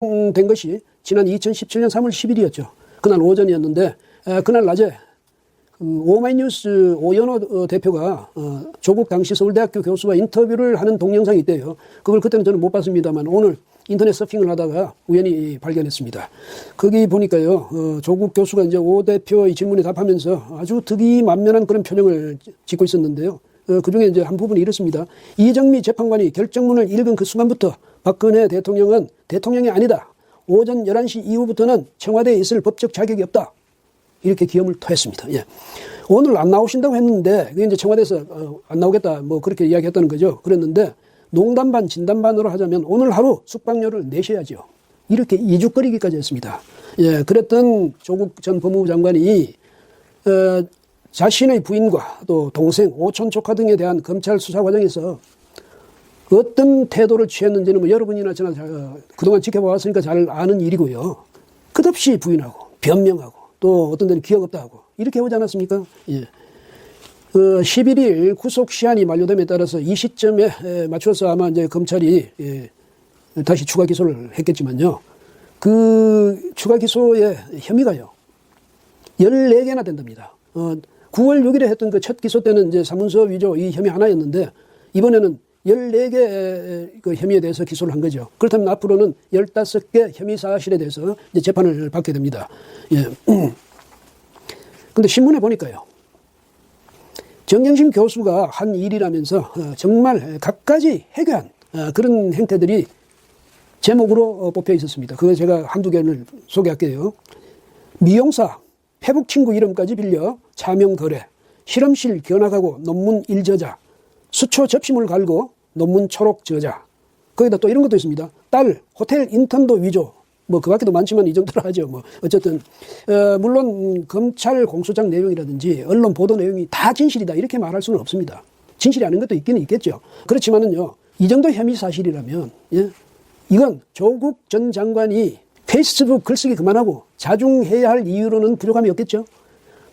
된 것이 지난 2017년 3월 10일이었죠. 그날 오전이었는데 그날 낮에 오마이뉴스 오연호 대표가 조국 당시 서울대학교 교수와 인터뷰를 하는 동영상이 있대요. 그걸 그때는 저는 못 봤습니다만 오늘 인터넷 서핑을 하다가 우연히 발견했습니다. 거기 보니까요, 조국 교수가 이제 오 대표의 질문에 답하면서 아주 득이만면한 그런 표정을 짓고 있었는데요. 그 중에 이제 한 부분이 이렇습니다. 이정미 재판관이 결정문을 읽은 그 순간부터 박근혜 대통령은 대통령이 아니다. 오전 11시 이후부터는 청와대에 있을 법적 자격이 없다. 이렇게 기염을 토했습니다. 예. 오늘 안 나오신다고 했는데, 그게 이제 청와대에서 안 나오겠다, 뭐 그렇게 이야기했다는 거죠. 그랬는데, 농담 반, 진담 반으로 하자면 오늘 하루 숙박료를 내셔야죠. 이렇게 이죽거리기까지 했습니다. 예, 그랬던 조국 전 법무부 장관이, 자신의 부인과 또 동생, 오촌 조카 등에 대한 검찰 수사 과정에서 어떤 태도를 취했는지는 뭐 여러분이나 저나 그동안 지켜봐왔으니까 잘 아는 일이고요. 끝없이 부인하고, 변명하고, 또 어떤 데는 기억 없다 하고 이렇게 해오지 않았습니까? 예. 11일 구속 시한이 만료됨에 따라서 이 시점에 맞춰서 아마 이제 검찰이 다시 추가 기소를 했겠지만요. 그 추가 기소의 혐의가요. 14개나 된답니다. 9월 6일에 했던 그 첫 기소 때는 이제 사문서 위조 이 혐의 하나였는데 이번에는 14개 그 혐의에 대해서 기소를 한 거죠. 그렇다면 앞으로는 15개 혐의 사실에 대해서 이제 재판을 받게 됩니다. 예. 근데 신문에 보니까요. 정경심 교수가 한 일이라면서 정말 갖가지 해괴한 그런 행태들이 제목으로 뽑혀 있었습니다. 그거 제가 한두 개를 소개할게요. 미용사, 페북 친구 이름까지 빌려 차명 거래, 실험실 견학하고 논문 일저자, 수초 접시물 갈고 논문 초록 저자. 거기다 또 이런 것도 있습니다. 딸 호텔 인턴도 위조. 뭐 그 밖에도 많지만 이 정도로 하죠. 뭐 어쨌든 물론 검찰 공소장 내용이라든지 언론 보도 내용이 다 진실이다 이렇게 말할 수는 없습니다. 진실이 아닌 것도 있기는 있겠죠. 그렇지만은요. 이 정도 혐의 사실이라면 이건 조국 전 장관이 페이스북 글쓰기 그만하고 자중해야 할 이유로는 부족함이 없겠죠.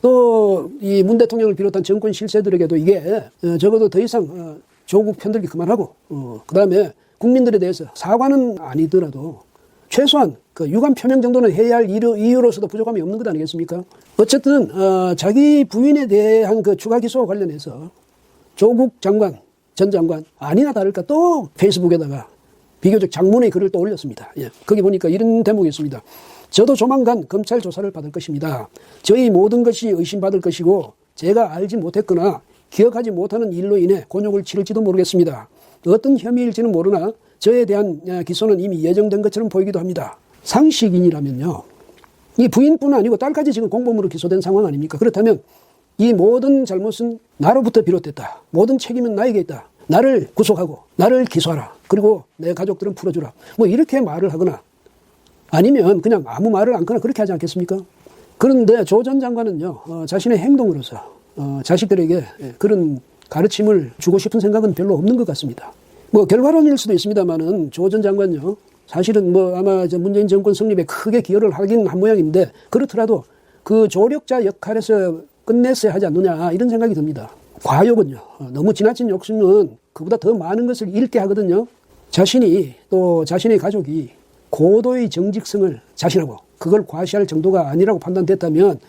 또 이 문 대통령을 비롯한 정권 실세들에게도 이게 적어도 더 이상 조국 편들기 그만하고 그다음에 국민들에 대해서 사과는 아니더라도 최소한 그 유감 표명 정도는 해야 할 이유로서도 부족함이 없는 것 아니겠습니까? 어쨌든 자기 부인에 대한 그 추가 기소와 관련해서 조국 장관, 전 장관 아니나 다를까 또 페이스북에다가 비교적 장문의 글을 또 올렸습니다. 예. 거기 보니까 이런 대목이 있습니다. 저도 조만간 검찰 조사를 받을 것입니다. 저희 모든 것이 의심받을 것이고 제가 알지 못했거나 기억하지 못하는 일로 인해 곤욕을 치를지도 모르겠습니다. 어떤 혐의일지는 모르나 저에 대한 기소는 이미 예정된 것처럼 보이기도 합니다. 상식인이라면요. 이 부인뿐 아니고 딸까지 지금 공범으로 기소된 상황 아닙니까? 그렇다면 이 모든 잘못은 나로부터 비롯됐다. 모든 책임은 나에게 있다. 나를 구속하고 나를 기소하라. 그리고 내 가족들은 풀어주라. 뭐 이렇게 말을 하거나 아니면 그냥 아무 말을 않거나 그렇게 하지 않겠습니까? 그런데 조 전 장관은요. 자신의 행동으로서 자식들에게 그런 가르침을 주고 싶은 생각은 별로 없는 것 같습니다. 뭐 결과론일 수도 있습니다만은 조 전 장관요. 사실은 뭐 아마 문재인 정권 성립에 크게 기여를 하긴 한 모양인데 그렇더라도 그 조력자 역할에서 끝냈어야 하지 않느냐 이런 생각이 듭니다. 과욕은요. 너무 지나친 욕심은 그보다 더 많은 것을 잃게 하거든요. 자신이 또 자신의 가족이 고도의 정직성을 자신하고 그걸 과시할 정도가 아니라고 판단됐다면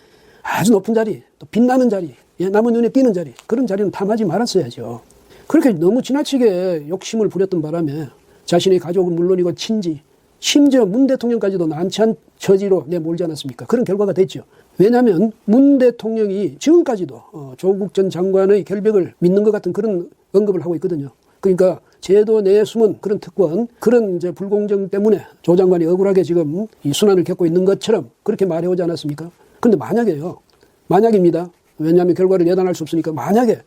아주 높은 자리, 또 빛나는 자리, 남의 눈에 띄는 자리 그런 자리는 탐하지 말았어야죠. 그렇게 너무 지나치게 욕심을 부렸던 바람에 자신의 가족은 물론이고 친지, 심지어 문 대통령까지도 난처한 처지로 내몰지 않았습니까? 그런 결과가 됐죠. 왜냐하면 문 대통령이 지금까지도 조국 전 장관의 결백을 믿는 것 같은 그런 언급을 하고 있거든요. 그러니까 제도 내에 숨은 그런 특권, 그런 이제 불공정 때문에 조 장관이 억울하게 지금 이 순환을 겪고 있는 것처럼 그렇게 말해오지 않았습니까? 그런데 만약입니다. 왜냐하면 결과를 예단할 수 없으니까 만약에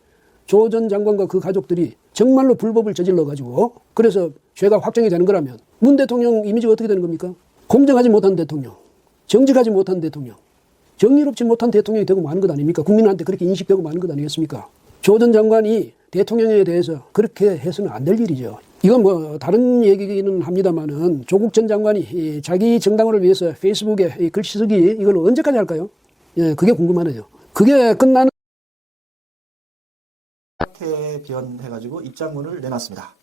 조 전 장관과 그 가족들이 정말로 불법을 저질러가지고 그래서 죄가 확정이 되는 거라면 문 대통령 이미지가 어떻게 되는 겁니까? 공정하지 못한 대통령, 정직하지 못한 대통령, 정의롭지 못한 대통령이 되고 마는 것 아닙니까? 국민한테 그렇게 인식되고 마는 것 아니겠습니까? 조 전 장관이 대통령에 대해서 그렇게 해서는 안 될 일이죠. 이건 뭐 다른 얘기는 합니다만은 조국 전 장관이 자기 정당화를 위해서 페이스북에 글씨 쓰기 이걸 언제까지 할까요? 예, 그게 궁금하네요. 그게 끝나는 개변해가지고 입장문을 내놨습니다.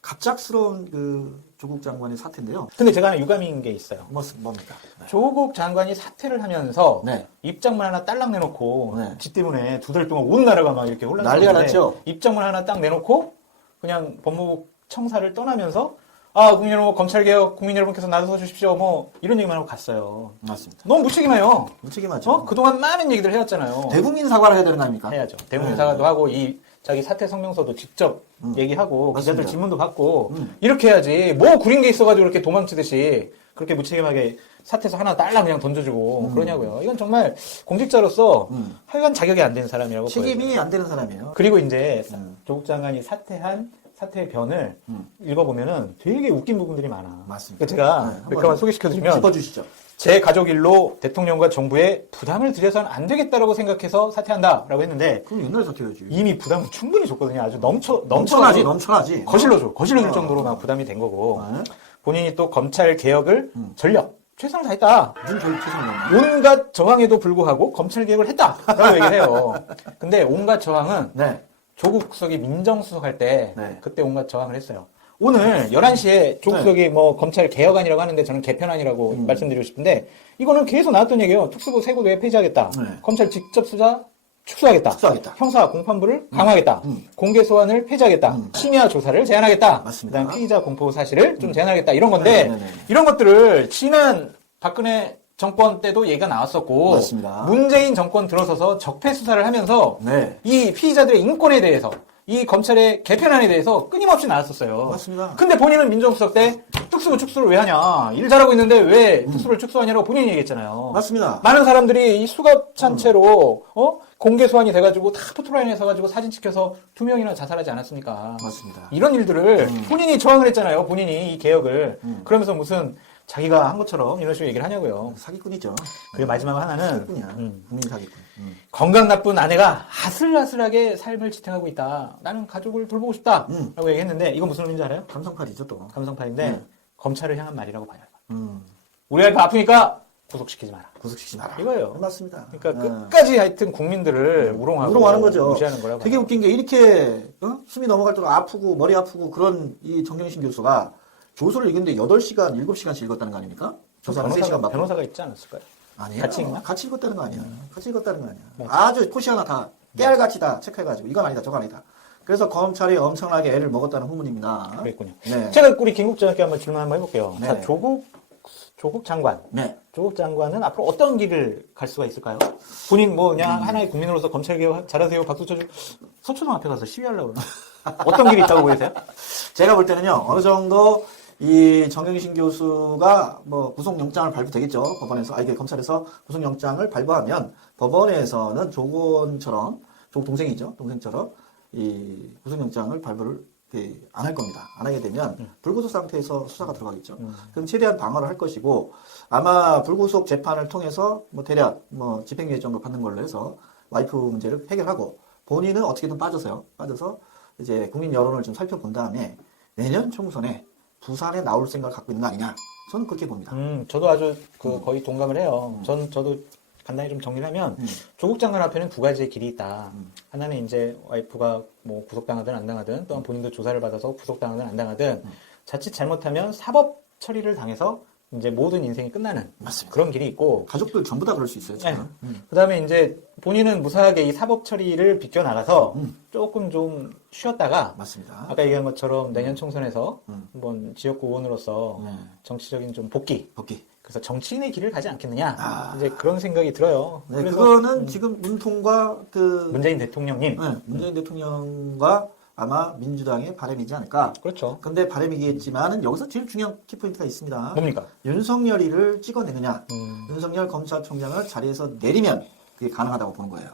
갑작스러운 그 조국 장관의 사태인데요. 근데 제가 하나 유감인 게 있어요. 뭡니까? 네. 조국 장관이 사퇴를 하면서 네. 입장문 하나 딸랑 내놓고 네. 지 때문에 2달 동안 온 나라가 막 이렇게 난리가 혼란스러운데 났죠. 입장문 하나 딱 내놓고 그냥 법무부 청사를 떠나면서 아 국민 여러분 검찰개혁 국민 여러분께서 나서서 주십시오 뭐 이런 얘기만 하고 갔어요. 맞습니다. 너무 무책임해요. 무책임하죠. 그동안 많은 얘기들 해왔잖아요. 대국민 사과를 해야 되는 거 아닙니까? 해야죠. 대국민 네. 사과도 하고 이 자기 사퇴 성명서도 직접 얘기하고 맞습니다. 기자들 질문도 받고 이렇게 해야지 뭐 구린 게 있어가지고 이렇게 도망치듯이 그렇게 무책임하게 사퇴서 하나 딸랑 그냥 던져주고 그러냐고요. 이건 정말 공직자로서 하여간 자격이 안 되는 사람이라고 보여요. 책임이 안 되는 사람이에요. 그리고 이제 조국 장관이 사퇴한 사퇴의 변을 읽어보면은 되게 웃긴 부분들이 많아. 맞습니다. 제가 네, 몇 개만 소개시켜드리면 짚어주시죠. 제 가족 일로 대통령과 정부에 부담을 드려서는 안 되겠다라고 생각해서 사퇴한다라고 했는데 그럼 옛날에 사퇴해야지. 이미 부담을 충분히 줬거든요. 아주 넘쳐나지. 거실로 줄 정도로 막 부담이 된 거고 네. 본인이 또 검찰 개혁을 전력 최선을 다했다. 무슨 저희 최선을 온갖 저항에도 불구하고 검찰 개혁을 했다라고 얘기를 해요. 근데 온갖 저항은 네. 조국 수석이 민정수석 할 때 네. 그때 온갖 저항을 했어요. 오늘 11시에 조국 수석이 뭐 검찰 개혁안이라고 하는데 저는 개편안이라고 말씀드리고 싶은데 이거는 계속 나왔던 얘기예요. 특수부 세고도에 폐지하겠다. 네. 검찰 직접 수사 축소하겠다. 형사 공판부를 강화하겠다. 공개 소환을 폐지하겠다. 심야 조사를 제한하겠다. 맞습니다. 그다음 피의자 공포 사실을 좀 제한하겠다. 이런 건데 네네네. 이런 것들을 지난 박근혜 정권 때도 얘기가 나왔었고 맞습니다. 문재인 정권 들어서서 적폐 수사를 하면서 네. 이 피의자들의 인권에 대해서 이 검찰의 개편안에 대해서 끊임없이 나왔었어요. 맞습니다. 근데 본인은 민정수석 때 특수부 축소를 왜 하냐. 일 잘하고 있는데 왜 특수부를 축소하냐고 본인이 얘기했잖아요. 맞습니다. 많은 사람들이 이 수갑찬 채로 공개 소환이 돼가지고 다 포토라인에 서가지고 사진 찍혀서 2명이나 자살하지 않았습니까? 맞습니다. 이런 일들을 본인이 저항을 했잖아요. 본인이 이 개혁을. 그러면서 무슨 자기가 한 것처럼 이런 식으로 얘기를 하냐고요. 사기꾼이죠. 그리고 마지막 하나는 사기꾼이야. 국민 사기꾼. 건강 나쁜 아내가 아슬아슬하게 삶을 지탱하고 있다. 나는 가족을 돌보고 싶다. 라고 얘기했는데 이건 무슨 의미인지 알아요? 감성팔이죠 또. 감성파인데 검찰을 향한 말이라고 봐요. 음. 우리 와이프 아프니까 구속시키지 마라. 구속시키지 마라. 이거예요. 맞습니다. 그러니까 끝까지 하여튼 국민들을 우롱하고 우롱하는 거죠. 무시하는 거라고 되게 봐요. 웃긴 게 이렇게 숨이 넘어갈 정도로 아프고 머리 아프고 그런 이 정경심 교수가 조서를 읽는데 8시간, 7시간씩 읽었다는 거 아닙니까? 조사는 3시간 받고. 변호사가 있지 않았을까요? 아니에요. 같이 읽나? 같이 읽었다는 거 아니야. 같이 읽었다는 거 아니야. 맞아. 아주 토시 하나 다 깨알같이 다 체크해가지고 이건 아니다, 저건 아니다. 그래서 검찰이 엄청나게 애를 먹었다는 후문입니다. 그랬군요. 네. 제가 우리 김국장께 한번 질문 한번 해볼게요. 네. 자, 조국 장관. 네. 조국 장관은 앞으로 어떤 길을 갈 수가 있을까요? 본인 뭐 그냥 하나의 국민으로서 검찰개혁 잘하세요 박수 쳐주고 서초동 앞에 가서 시위하려고 그러나? 어떤 길이 있다고 보이세요? 제가 볼 때는요, 어느 정도 이 정경심 교수가 뭐 구속영장을 발부되겠죠. 법원에서, 이게 검찰에서 구속영장을 발부하면 법원에서는 조국 동생이죠. 동생처럼 이 구속영장을 발부를 안 할 겁니다. 안 하게 되면 불구속 상태에서 수사가 들어가겠죠. 그럼 최대한 방어를 할 것이고 아마 불구속 재판을 통해서 뭐 대략 뭐 집행유예 정도 받는 걸로 해서 와이프 문제를 해결하고 본인은 어떻게든 빠져서 이제 국민 여론을 좀 살펴본 다음에 내년 총선에 부산에 나올 생각을 갖고 있는 거 아니냐. 저는 그렇게 봅니다. 저도 아주 거의 동감을 해요. 저도 간단히 좀 정리를 하면 조국 장관 앞에는 두 가지의 길이 있다. 하나는 이제 와이프가 뭐 구속당하든 안 당하든 또한 본인도 조사를 받아서 구속당하든 안 당하든 자칫 잘못하면 사법 처리를 당해서 이제 모든 인생이 끝나는 맞습니다. 그런 길이 있고 가족들 전부 다 그럴 수 있어요. 네. 지금. 그다음에 이제 본인은 무사하게 이 사법 처리를 비껴나가서 조금 좀 쉬었다가 맞습니다. 아까 얘기한 것처럼 내년 총선에서 한번 지역구 의원으로서 네. 정치적인 좀 복귀. 복귀. 그래서 정치인의 길을 가지 않겠느냐. 이제 그런 생각이 들어요. 네, 그래서 그거는 지금 문통과 문재인 대통령님. 문재인 대통령과 아마 민주당의 바람이지 않을까. 그렇죠. 근데 바람이겠지만은 여기서 제일 중요한 키포인트가 있습니다. 뭡니까? 윤석열이를 찍어내느냐. 윤석열 검찰총장을 자리에서 내리면 그게 가능하다고 보는 거예요.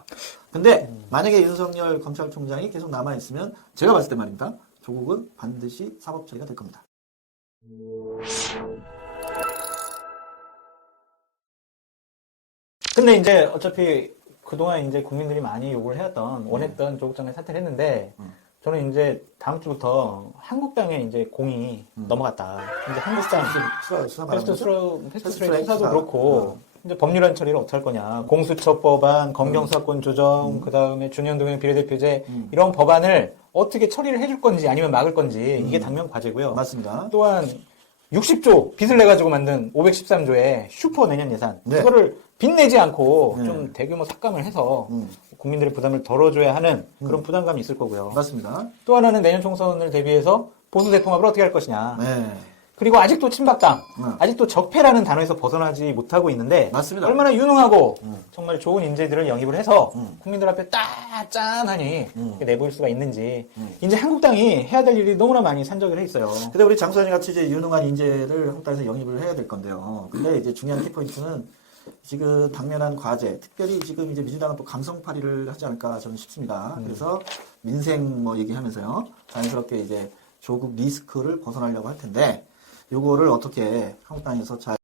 근데 만약에 윤석열 검찰총장이 계속 남아있으면 제가 봤을 때 말입니다. 조국은 반드시 사법 처리가 될 겁니다. 근데 이제 어차피 그동안 이제 국민들이 많이 요구를 해왔던, 원했던 조국 장관 사퇴를 했는데, 저는 이제 다음 주부터 한국당에 이제 공이 넘어갔다. 이제 한국당 패스트 트랙 수사도 그렇고 이제 법률안 처리를 어떻게 할 거냐. 공수처법안, 검경수사권 조정, 그 다음에 준연동형 비례대표제 이런 법안을 어떻게 처리를 해줄 건지 아니면 막을 건지 이게 당면 과제고요. 맞습니다. 또한 60조 빚을 내가지고 만든 513조의 슈퍼 내년 예산 네. 그거를 빚내지 않고 네. 좀 대규모 삭감을 해서 국민들의 부담을 덜어줘야 하는 그런 부담감이 있을 거고요. 맞습니다. 또 하나는 내년 총선을 대비해서 보수 대통합을 어떻게 할 것이냐. 네. 그리고 아직도 친박당, 네. 아직도 적폐라는 단어에서 벗어나지 못하고 있는데 맞습니다. 얼마나 유능하고 정말 좋은 인재들을 영입을 해서 국민들 앞에 딱 짠하니 내보일 수가 있는지 이제 한국당이 해야 될 일이 너무나 많이 산적을 해 있어요. 근데 우리 장소연이 같이 이제 유능한 인재를 한국당에서 영입을 해야 될 건데요. 근데 이제 중요한 키포인트는 지금 당면한 과제, 특별히 지금 이제 민주당은 또 감성팔이를 하지 않을까 저는 싶습니다. 그래서 민생 뭐 얘기하면서요. 자연스럽게 이제 조국 리스크를 벗어나려고 할 텐데 요거를 어떻게 한국당에서 잘